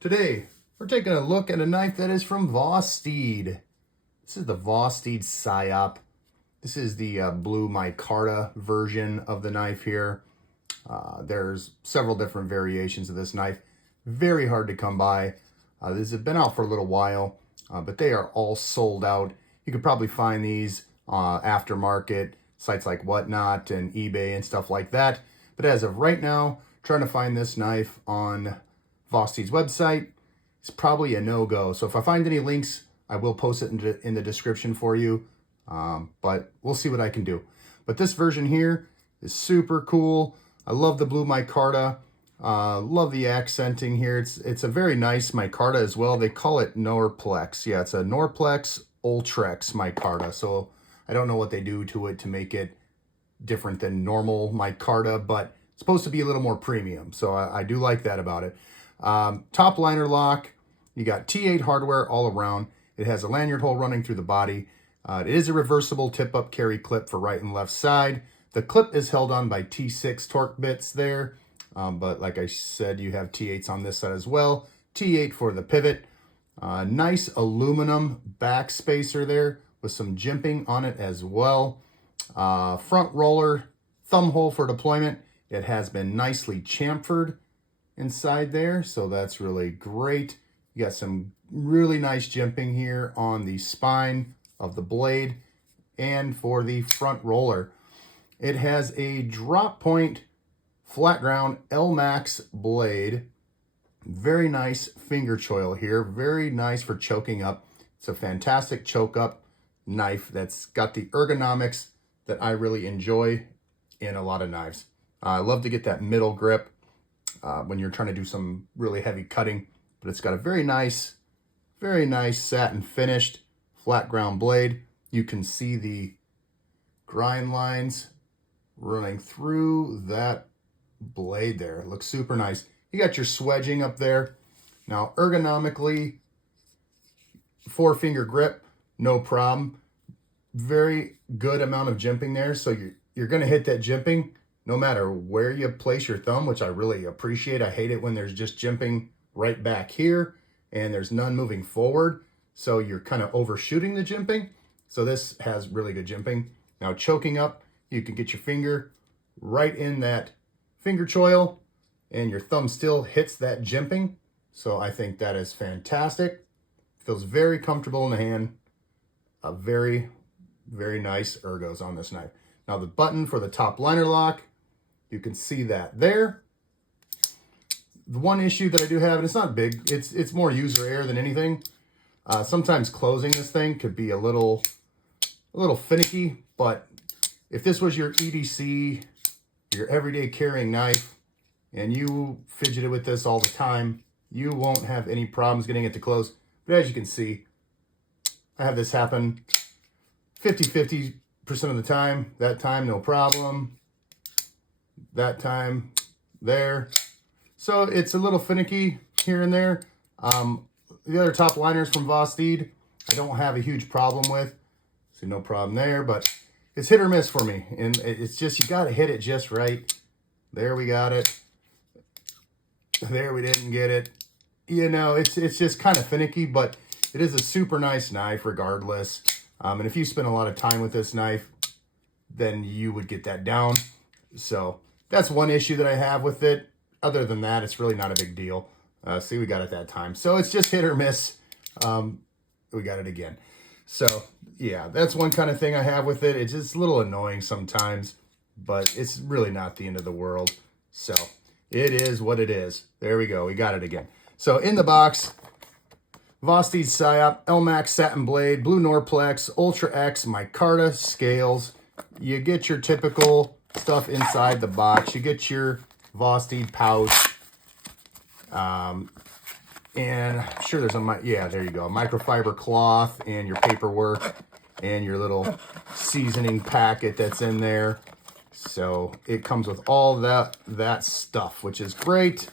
Today, we're taking a look at a knife that is from Vosteed. This is the Vosteed Psyop. This is the blue micarta version of the knife here. There's several different variations of this knife. Very hard to come by. These have been out for a little while, but they are all sold out. You could probably find these aftermarket, sites like Whatnot and eBay and stuff like that. But as of right now, trying to find this knife on Vosteed's website is probably a no-go. So if I find any links, I will post it in the description for you. But we'll see what I can do. But this version here is super cool. I love the blue micarta. Love the accenting here. It's a very nice micarta as well. They call it Norplex. Yeah, it's a Norplex Ultrex micarta. So I don't know what they do to it to make it different than normal micarta, but it's supposed to be a little more premium. So I do like that about it. Top liner lock. You got T8 hardware all around. It has a lanyard hole running through the body. It is a reversible tip-up carry clip for right and left side. The clip is held on by T6 torque bits there. But like I said, you have T8s on this side as well. T8 for the pivot. Nice aluminum back spacer there with some jimping on it as well. Front roller, thumb hole for deployment. It has been nicely chamfered inside there, so that's really great. You got some really nice jimping here on the spine of the blade and for the front roller. It has a drop point flat ground L-Max blade. Very nice finger choil here. Very nice for choking up. It's a fantastic choke up knife that's got the ergonomics that I really enjoy in a lot of knives. I love to get that middle grip when you're trying to do some really heavy cutting, but it's got a very nice satin finished flat ground blade. You can see the grind lines running through that blade there. It looks super nice. You got your swedging up there. Now ergonomically, 4-finger grip, no problem. Very good amount of jimping there, so you're going to hit that jimping no matter where you place your thumb, which I really appreciate. I hate it when there's just jimping right back here and there's none moving forward, so you're kind of overshooting the jimping. So this has really good jimping. Now choking up, you can get your finger right in that finger choil and your thumb still hits that jimping. So I think that is fantastic. Feels very comfortable in the hand. A very nice ergos on this knife. Now the button for the top liner lock, you can see that there. The one issue that I do have, and it's not big, it's more user error than anything. Sometimes closing this thing could be a little finicky, but if this was your EDC, your everyday carrying knife, and you fidgeted with this all the time, you won't have any problems getting it to close. But as you can see, I have this happen 50% of the time. That time, no problem. That time, there. So it's a little finicky here and there. The other top liners from Vosteed, I don't have a huge problem with. So no problem there, but it's hit or miss for me. And it's just, you got to hit it just right. There we got it. There we didn't get it. You know, it's just kind of finicky, but it is a super nice knife regardless. And if you spend a lot of time with this knife, then you would get that down. So that's one issue that I have with it. Other than that, it's really not a big deal. See, we got it that time. So it's just hit or miss. We got it again. So yeah, that's one kind of thing I have with it. It's just a little annoying sometimes, but it's really not the end of the world. So it is what it is. There we go. We got it again. So in the box, Vosteed Psyop, L-Max satin blade, blue Norplex, Ultra X, micarta scales. You get your typical stuff inside the box. You get your Vosteed pouch. And I'm sure there's yeah, there you go. Microfiber cloth and your paperwork and your little seasoning packet that's in there. So it comes with all that stuff, which is great.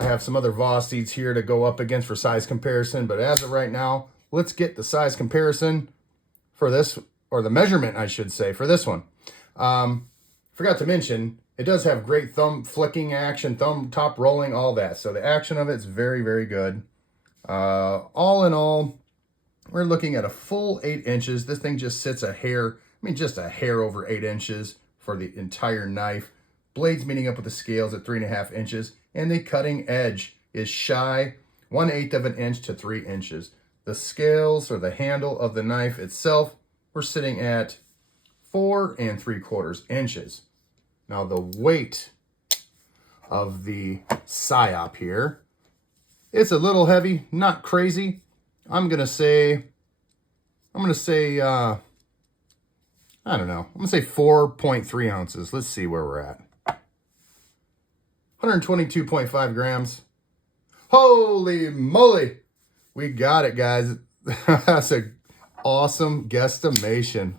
I have some other Vosteeds here to go up against for size comparison, but as of right now, let's get the size comparison for this, or the measurement, I should say, for this one. Forgot to mention, It does have great thumb flicking action, thumb top rolling, all that. So the action of it's very, very good. All in all, we're looking at a full 8 inches. This thing just sits a hair, just a hair over 8 inches for the entire knife. Blades meeting up with the scales at 3.5 inches. And the cutting edge is shy 1/8 of an inch to 3 inches. The scales, or the handle of the knife itself, we're sitting at 4 3/4 inches. Now the weight of the Psyop here, it's a little heavy, not crazy. I'm gonna say, I don't know. I'm gonna say 4.3 ounces. Let's see where we're at. 122.5 grams. Holy moly! We got it, guys. That's an awesome guesstimation.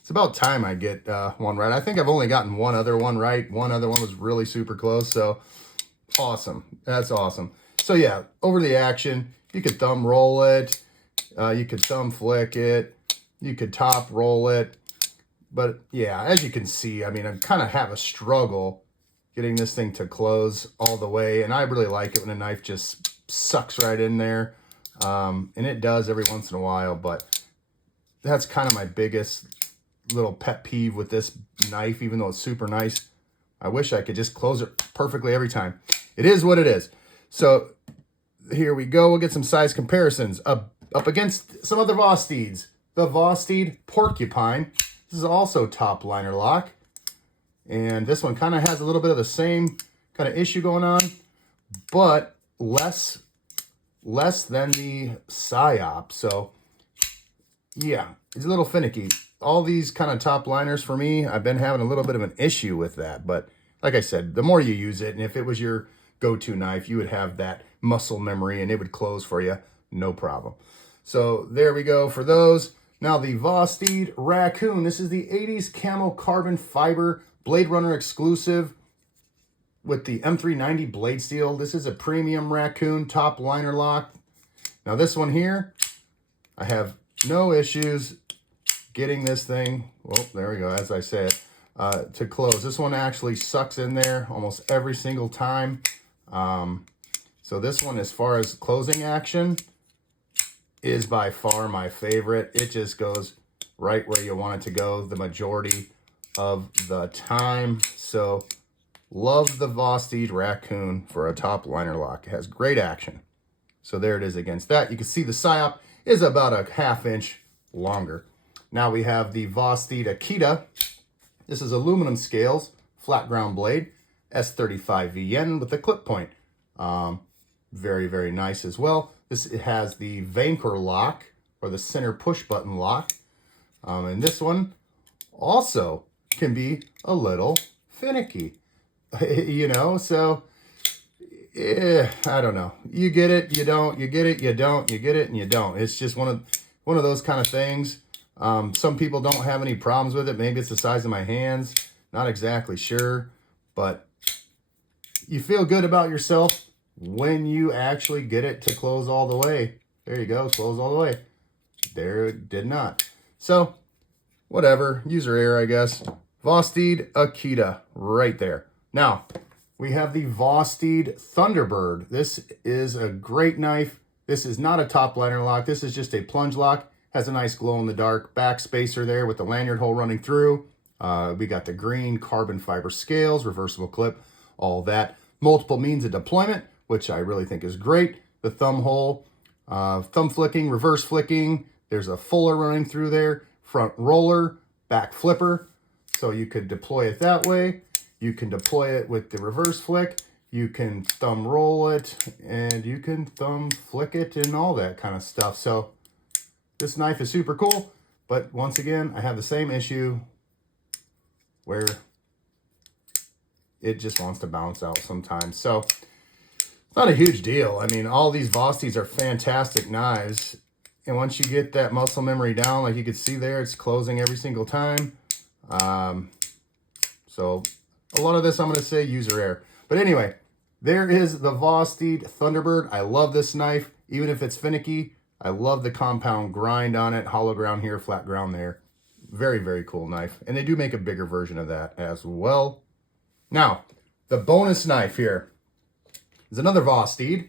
It's about time I get one right. I think I've only gotten one other one right. One other one was really super close. So awesome. That's awesome. So yeah, over the action, you could thumb roll it. You could thumb flick it. You could top roll it. But yeah, as you can see, I kind of have a struggle getting this thing to close all the way. And I really like it when a knife just sucks right in there. And it does every once in a while. But that's kind of my biggest little pet peeve with this knife, even though it's super nice. I wish I could just close it perfectly every time. It is what it is. So here we go. We'll get some size comparisons up against some other Vosteeds. The Vosteed Porcupine. This is also top liner lock. And this one kind of has a little bit of the same kind of issue going on, but less than the Psyop. So yeah, it's a little finicky. All these kind of top liners for me, I've been having a little bit of an issue with that. But like I said, the more you use it, and if it was your go-to knife, you would have that muscle memory and it would close for you, no problem. So there we go for those. Now the Vosteed Raccoon. This is the 80s camo carbon fiber Blade Runner exclusive with the M390 blade steel. This is a premium Raccoon top liner lock. Now this one here, I have no issues getting this thing, well, there we go, as I said, to close. This one actually sucks in there almost every single time. So this one, as far as closing action, is by far my favorite. It just goes right where you want it to go the majority of the time. So love the Vosteed Raccoon for a top liner lock. It has great action. So there it is against that. You can see the Psyop is about a 1/2 inch longer. Now we have the Vosteed Akita. This is aluminum scales, flat ground blade, S35 VN with a clip point. Very, very nice as well. It has the Vanquer lock, or the center push button lock. And this one also can be a little finicky, you know, so I don't know. You get it, you don't, you get it, you don't, you get it, and you don't. It's just one of those kind of things. Some people don't have any problems with it. Maybe it's the size of my hands. Not exactly sure, but you feel good about yourself when you actually get it to close all the way. There you go, close all the way. There it did not. So, whatever, user error, I guess. Vosteed Akita, right there. Now, we have the Vosteed Thunderbird. This is a great knife. This is not a top liner lock. This is just a plunge lock. Has a nice glow-in-the-dark back spacer there with the lanyard hole running through. We got the green carbon fiber scales, reversible clip, all that. Multiple means of deployment, which I really think is great. The thumb hole, thumb flicking, reverse flicking. There's a fuller running through there. Front roller, back flipper. So you could deploy it that way. You can deploy it with the reverse flick. You can thumb roll it, and you can thumb flick it and all that kind of stuff. So this knife is super cool, but once again, I have the same issue where it just wants to bounce out sometimes. So it's not a huge deal. I mean, all these Vosteeds are fantastic knives. And once you get that muscle memory down, like you can see there, it's closing every single time. So a lot of this, I'm going to say user error. But anyway, there is the Vosteed Thunderbird. I love this knife, even if it's finicky. I love the compound grind on it. Hollow ground here, flat ground there. Very, very cool knife. And they do make a bigger version of that as well. Now, the bonus knife here is another Vosteed.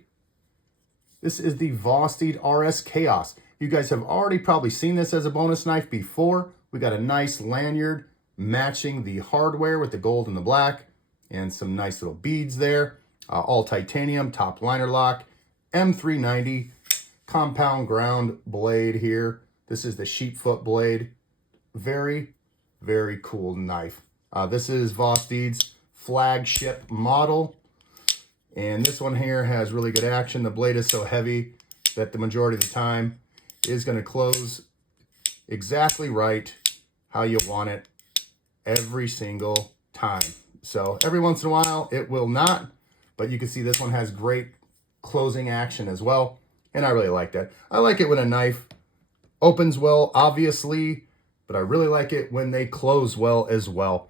This is the Vosteed RS Chaos. You guys have already probably seen this as a bonus knife before. We got a nice lanyard matching the hardware with the gold and the black, and some nice little beads there. All titanium, top liner lock, M390, compound ground blade here. This is the sheepfoot blade. Very, very cool knife. This is Vosteed's flagship model. And this one here has really good action. The blade is so heavy that the majority of the time is going to close exactly right how you want it every single time. So every once in a while it will not, but you can see this one has great closing action as well. And I really like that. I like it when a knife opens well, obviously, but I really like it when they close well as well.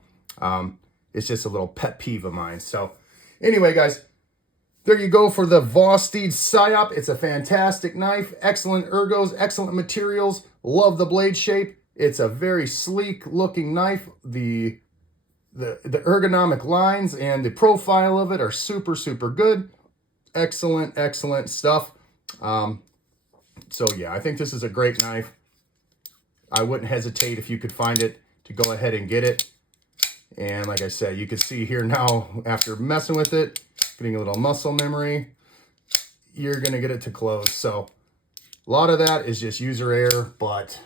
It's just a little pet peeve of mine. So anyway, guys, there you go for the Vosteed Psyop. It's a fantastic knife. Excellent ergos, excellent materials. Love the blade shape. It's a very sleek looking knife. The ergonomic lines and the profile of it are super, super good. Excellent, excellent stuff. So yeah, I think this is a great knife. I wouldn't hesitate if you could find it to go ahead and get it. And like I said, you can see here now, after messing with it, getting a little muscle memory, you're going to get it to close. So a lot of that is just user error, but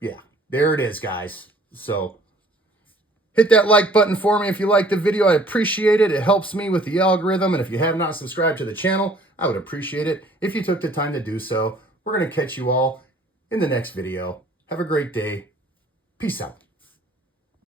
yeah, there it is, guys. So hit that like button for me if you like the video. I appreciate it. It helps me with the algorithm. And if you have not subscribed to the channel, I would appreciate it if you took the time to do so. We're going to catch you all in the next video. Have a great day. Peace out.